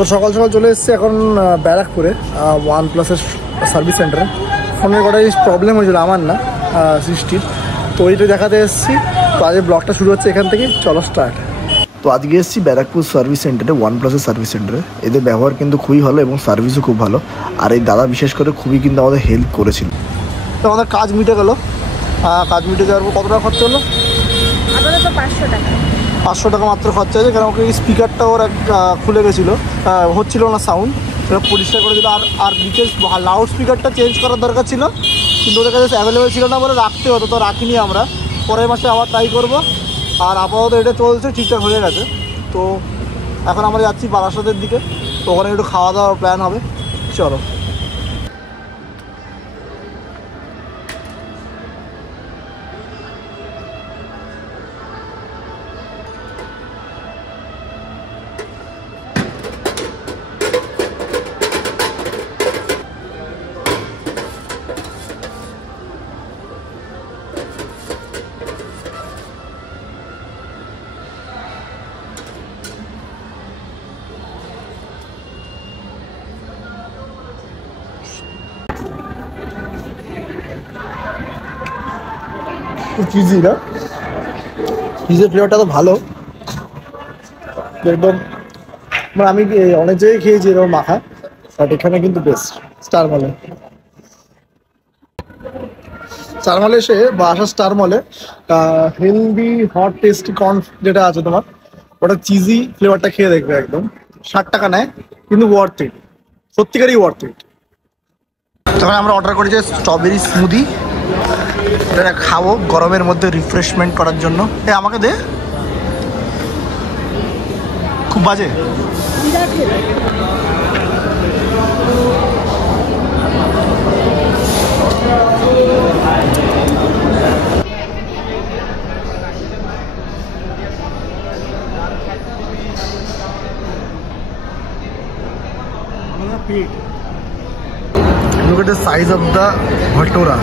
তো সকাল সকাল চলে এসেছি এখন ব্যারাকপুরে OnePlus-এর সার্ভিস সেন্টারে। ফোনের কটাই প্রবলেম হয়েছিল, আমার না সৃষ্টির, তো ওইটা দেখাতে এসেছি। তো আজকে ব্লগটা শুরু হচ্ছে এখান থেকে, চলো স্টার্ট। তো আজকে এসেছি ব্যারাকপুর সার্ভিস সেন্টারে, OnePlus-এর সার্ভিস সেন্টারে। এদের ব্যবহার কিন্তু খুবই ভালো এবং সার্ভিসও খুব ভালো, আর এই দাদা বিশেষ করে খুবই কিন্তু আমাদের হেল্প করেছিল। তো আমাদের কাজ মিটে গেলো। কাজ মিটে যাওয়ার পর কত টাকা খরচা হলো? 500 টাকা মাত্র খরচা হয়েছে, কারণ ওকে স্পিকারটা ওর খুলে গেছিলো, হচ্ছিল না সাউন্ড, সেটা পরিষ্কার করে দিল। আর নিচে লাউড স্পিকারটা চেঞ্জ করার দরকার ছিল, কিন্তু ওদের কাছে অ্যাভেলেবেল ছিল না বলে রাখতে হতো, তো রাখিনি আমরা। পরের মাসে আবার ট্রাই করবো। আর আপাতত এটা চলছে, ঠিকঠাক হয়ে গেছে। তো এখন আমরা যাচ্ছি বারাসাতের দিকে, তো ওখানে একটু খাওয়া দাওয়ার প্ল্যান হবে, চলো। চিজি না, চিজের ফ্লেভারটা তো ভালো একদম। মানে আমি অনেক জায়গায় খেয়েছি এরকম মাখা, বাট এখানে কিন্তু বেস্ট। স্টার মলে এসে বাসা স্টার মলে হেলদি হট টেস্টি কর্ন যেটা আছে তোমার, ওটা চিজি ফ্লেভারটা খেয়ে দেখবে। একদম 60 টাকা নেয়, কিন্তু ওয়ার্থ ইট, সত্যিকারই ওয়ার্থ ইট। তখন আমরা অর্ডার করেছি স্ট্রবেরি স্মুদি, এটা খাবো গরমের মধ্যে রিফ্রেশমেন্ট করার জন্য। আমাকে দে, খুব বাজে। Look at the size of the bhatura.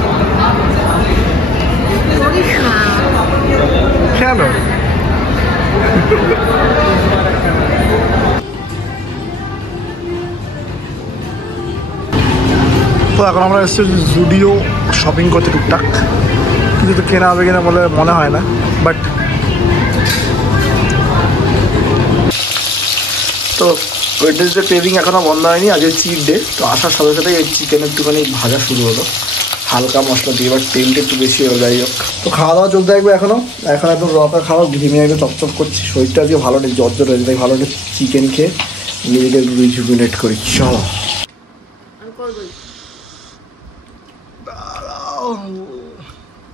কেন? তো এখন আমরা এসেছি জুডিও শপিং করতে টুকটাক, কিছু তো কেনা হবে কিনা বলে মনে হয় না, বাট তো ওয়েডনেসডে ক্রেভিং এখনও বন্ধ হয়নি। আজকে চিট ডে, তো আসার সাথে সাথে এই চিকেন একটুখানি ভাজা শুরু হলো হালকা মশলা দিয়ে, এবার তেলটা একটু বেশি হলো। যাই হোক, তো খাওয়া দাওয়া চলতে থাকবে এখনও। এখন একদম রকা খাওয়া, ঘেমে একদম চপচপ করছি, শরীরটা আজকে ভালো নেই, জ্বর হয়েছে, তাই ভালো নেই। চিকেন খেয়ে নিজেকে রিজুভিনেট করি, চলো।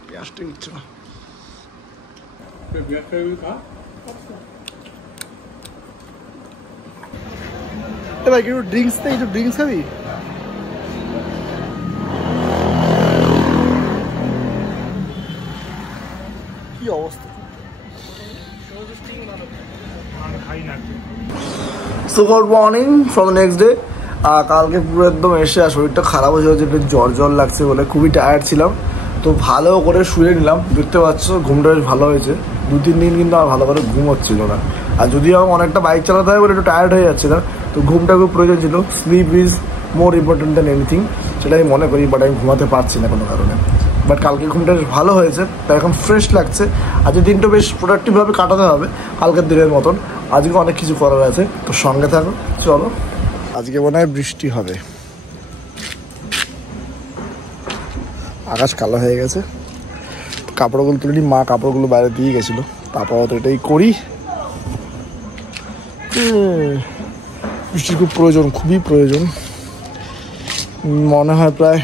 পেঁয়াজটা দিচ্ছ না, ভাই একটু ড্রিঙ্কস নেই, একটু ড্রিঙ্কস খাবি? কি অবস্থা। So good morning from the next day. কালকে পুরো একদম এসে শরীরটা খারাপ হয়ে যাচ্ছে, একটু জ্বর লাগছে বলে খুবই টায়ার্ড ছিলাম। তো ভালো করে শুয়ে নিলাম, দেখতে পাচ্ছ ঘুমটা বেশ ভালো হয়েছে। 2-3 দিন কিন্তু আমার ভালো করে ঘুম হচ্ছিল না, আর যদিও আমার অনেকটা বাইক চালাতে হয় বলে একটু টায়ার্ড হয়ে যাচ্ছে না, তো ঘুমটা খুব প্রয়োজন ছিল। Sleep is more important than anything, সেটা আমি মনে করি, বাট আমি ঘুমাতে পারছি না কোনো কারণে। বাট কালকে ঘুমটা বেশ ভালো হয়েছে, তাই এখন ফ্রেশ লাগছে। আজকের দিনটা বেশ প্রোডাক্টিভভাবে কাটাতে হবে কালকের দিনের মতন। আজকে অনেক কিছু করার আছে, তো সঙ্গে থাকো, চলো। আজকে মনে হয় বৃষ্টি হবে, আকাশ কালো হয়ে গেছে। কাপড়গুলো তুলে মা কাপড়গুলো বাইরে দিয়ে গেছিলো, তারপর তো এটাই করি। বৃষ্টির খুব প্রয়োজন, খুবই প্রয়োজন। মনে হয় প্রায়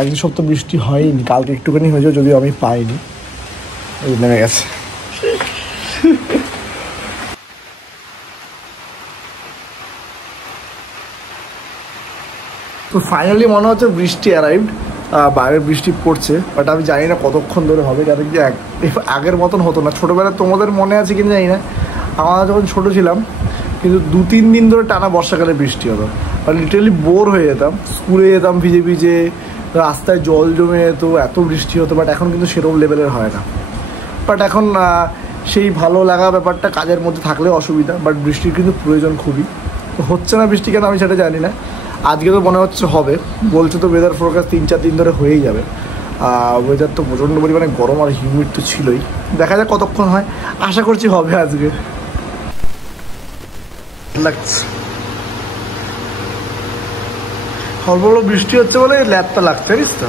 1-2 সপ্তাহ বৃষ্টি হয়নি, কালকে একটুখানি হয়েছে, যদিও আমি পাইনি। নেমে গেছে। তো ফাইনালি মনে হচ্ছে বৃষ্টি অ্যারাইভড, বাইরে বৃষ্টি পড়ছে, বাট আমি জানি না কতক্ষণ ধরে হবে। যাদের যে আগের মতন হতো না ছোটোবেলায়, তোমাদের মনে আছে কিনা জানি না, আমরা যখন ছোটো ছিলাম কিন্তু 2-3 দিন ধরে টানা বর্ষাকালে বৃষ্টি হতো, আর লিটারালি বোর হয়ে যেতাম। স্কুলে যেতাম ভিজে ভিজে, রাস্তায় জল জমে যেত, এত বৃষ্টি হতো। বাট এখন কিন্তু সেরকম লেভেলের হয় না। বাট এখন সেই ভালো লাগা ব্যাপারটা কাজের মধ্যে থাকলেও অসুবিধা, বাট বৃষ্টির কিন্তু প্রয়োজন খুবই। তো হচ্ছে না বৃষ্টি কেন আমি সেটা জানি না। আজকে তো মনে হচ্ছে হবে, বলছে তো ওয়েদার ফোরকাস্ট 3-4 দিন ধরে হয়েই যাবে। ওয়েদার তো প্রচণ্ড পরিমাণে গরম আর হিউমিড তো ছিলই, দেখা যাক কতক্ষণ হয়, আশা করছি হবে আজকে। লাগছে অল্প অল্প বৃষ্টি হচ্ছে বলে ল্যাবটা লাগছে, জানিস তো?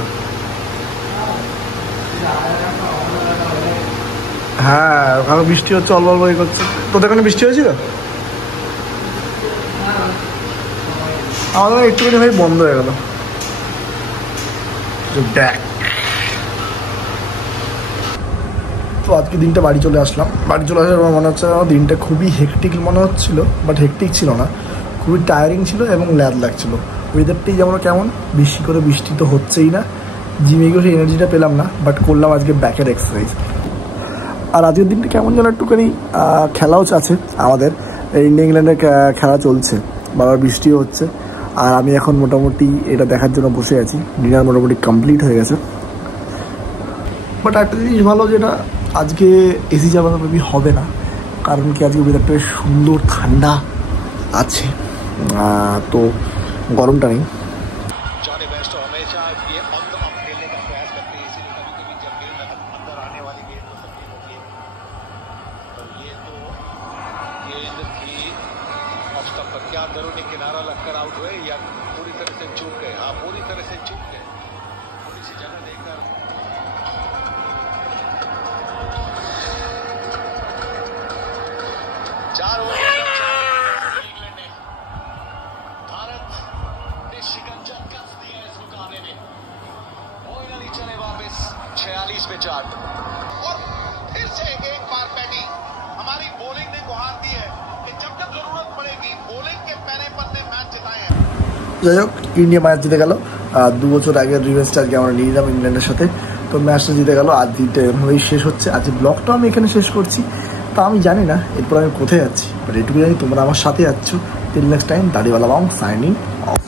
হ্যাঁ, ওখানে বৃষ্টি হচ্ছে অল্প অল্প করছে। তোদের ওখানে বৃষ্টি হয়েছিল? আমাদের একটুখানি ভাই বন্ধ হয়ে গেল। দেখ, তো আজকে দিনটা বাড়ি চলে আসলাম। বাড়ি চলে আসার আমার মনে হচ্ছে আমার দিনটা খুবই হেকটিক মনে হচ্ছিলো, বাট হেকটিক ছিল না, খুবই টায়ারিং ছিল এবং ল্যাদ লাগছিল। ওয়েদারটাই যেমন কেমন, বেশি করে বৃষ্টি তো হচ্ছেই না, জিমে গিয়ে সেই এনার্জিটা পেলাম না, বাট করলাম আজকে ব্যাকের এক্সারসাইজ। আর আজকের দিনটা কেমন যেন একটুখানি খেলাও আছে আমাদের, ইন্ডিয়া ইংল্যান্ডের খেলা চলছে, বাবার বৃষ্টিও হচ্ছে। আর আমি এখন মোটামুটি এটা দেখার জন্য বসে আছি। ডিনার মোটামুটি কমপ্লিট হয়ে গেছে, বাট একটা জিনিস ভালো যেটা আজকে এসি চালানো মেবি হবে না, কারণ কি আজকে ওয়েদারটা বেশ সুন্দর ঠান্ডা আছে, তো গরমটা নেই। किनारा लगकर आउट हुए या पूरी तरह से चूक गए? हाँ, पूरी तरह से चूक गए। थोड़ी सी जगह देकर चार ओवर इंग्लैंड ने भारत ने शिकंजा कस दिया इस मुकाबले में। कोई नहीं चले वापस 46 पे 4 और फिर से एक बार बैटिंग हमारी बॉलिंग ने गुहार दी है कि जब जब जरूरत पड़ेगी बॉलिंग के पैने पर ने मैच जिताए हैं। যাই হোক, ইন্ডিয়া ম্যাচ জিতে গেল। 2 বছর আগের রিভেঞ্জটা আজকে আমরা নিয়ে নিলাম ইংল্যান্ডের সাথে। তো ম্যাচটা জিতে গেল, আজ দিনটা এভাবেই শেষ হচ্ছে। আজকে ব্লগটাও আমি এখানে শেষ করছি। তা আমি জানি না এরপর আমি কোথায় যাচ্ছি, বাট এটুকু জানি তোমরা আমার সাথে যাচ্ছ। টিল নেক্সট টাইম, দাড়িওয়ালা বাং সাইনিং অফ।